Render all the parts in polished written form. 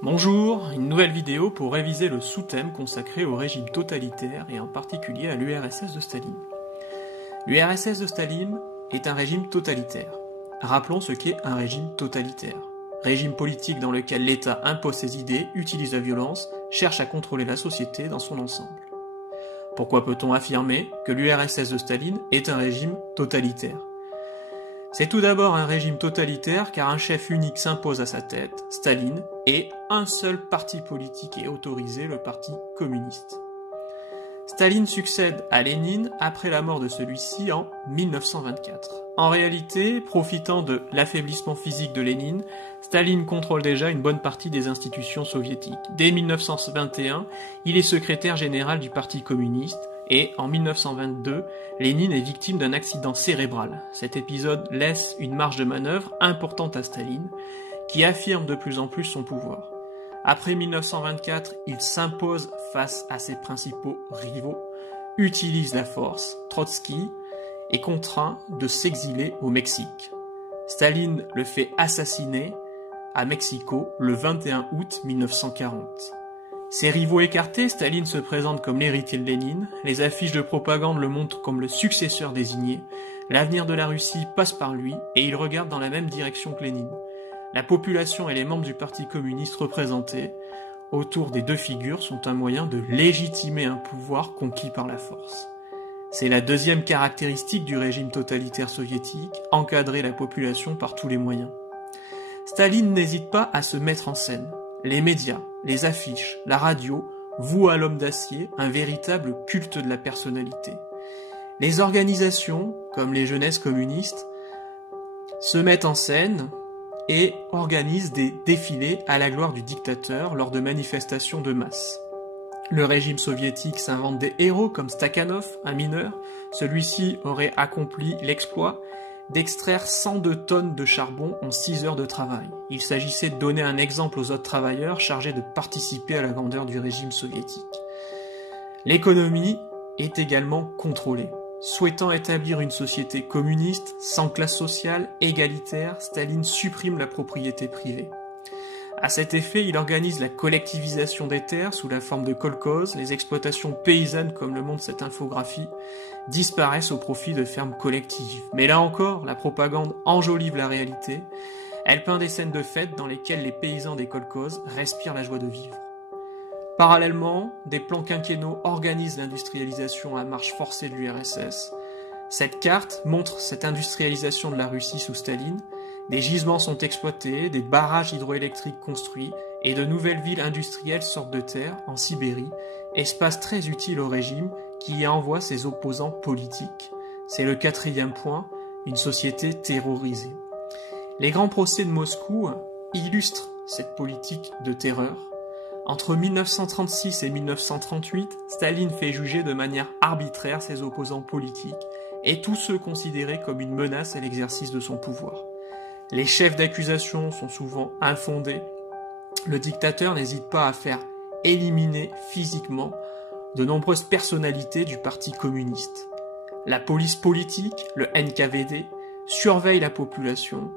Bonjour, une nouvelle vidéo pour réviser le sous-thème consacré au régime totalitaire et en particulier à l'URSS de Staline. L'URSS de Staline est un régime totalitaire. Rappelons ce qu'est un régime totalitaire. Régime politique dans lequel l'État impose ses idées, utilise la violence, cherche à contrôler la société dans son ensemble. Pourquoi peut-on affirmer que l'URSS de Staline est un régime totalitaire ? C'est tout d'abord un régime totalitaire car un chef unique s'impose à sa tête, Staline, et un seul parti politique est autorisé, le parti communiste. Staline succède à Lénine après la mort de celui-ci en 1924. En réalité, profitant de l'affaiblissement physique de Lénine, Staline contrôle déjà une bonne partie des institutions soviétiques. Dès 1921, il est secrétaire général du Parti communiste et en 1922, Lénine est victime d'un accident cérébral. Cet épisode laisse une marge de manœuvre importante à Staline, qui affirme de plus en plus son pouvoir. Après 1924, il s'impose face à ses principaux rivaux, utilise la force, Trotsky est contraint de s'exiler au Mexique. Staline le fait assassiner à Mexico le 21 août 1940. Ses rivaux écartés, Staline se présente comme l'héritier de Lénine, les affiches de propagande le montrent comme le successeur désigné, l'avenir de la Russie passe par lui et il regarde dans la même direction que Lénine. La population et les membres du Parti communiste représentés autour des deux figures sont un moyen de légitimer un pouvoir conquis par la force. C'est la deuxième caractéristique du régime totalitaire soviétique, encadrer la population par tous les moyens. Staline n'hésite pas à se mettre en scène. Les médias, les affiches, la radio vouent à l'homme d'acier un véritable culte de la personnalité. Les organisations, comme les jeunesses communistes, se mettent en scène et organisent des défilés à la gloire du dictateur lors de manifestations de masse. Le régime soviétique s'invente des héros comme Stakhanov, un mineur. Celui-ci aurait accompli l'exploit d'extraire 102 tonnes de charbon en 6 heures de travail. Il s'agissait de donner un exemple aux autres travailleurs chargés de participer à la grandeur du régime soviétique. L'économie est également contrôlée. Souhaitant établir une société communiste, sans classe sociale, égalitaire, Staline supprime la propriété privée. À cet effet, il organise la collectivisation des terres sous la forme de kolkhozes. Les exploitations paysannes, comme le montre cette infographie, disparaissent au profit de fermes collectives. Mais là encore, la propagande enjolive la réalité. Elle peint des scènes de fête dans lesquelles les paysans des kolkhozes respirent la joie de vivre. Parallèlement, des plans quinquennaux organisent l'industrialisation à marche forcée de l'URSS. Cette carte montre cette industrialisation de la Russie sous Staline. Des gisements sont exploités, des barrages hydroélectriques construits et de nouvelles villes industrielles sortent de terre en Sibérie, espace très utile au régime qui y envoie ses opposants politiques. C'est le quatrième point, une société terrorisée. Les grands procès de Moscou illustrent cette politique de terreur. Entre 1936 et 1938, Staline fait juger de manière arbitraire ses opposants politiques et tous ceux considérés comme une menace à l'exercice de son pouvoir. Les chefs d'accusation sont souvent infondés. Le dictateur n'hésite pas à faire éliminer physiquement de nombreuses personnalités du Parti communiste. La police politique, le NKVD, surveille la population,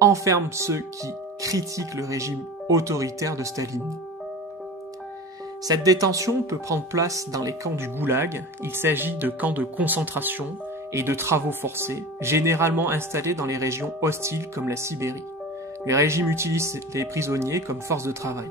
enferme ceux qui critiquent le régime autoritaire de Staline. Cette détention peut prendre place dans les camps du Goulag. Il s'agit de camps de concentration et de travaux forcés, généralement installés dans les régions hostiles comme la Sibérie. Le régime utilise les prisonniers comme force de travail.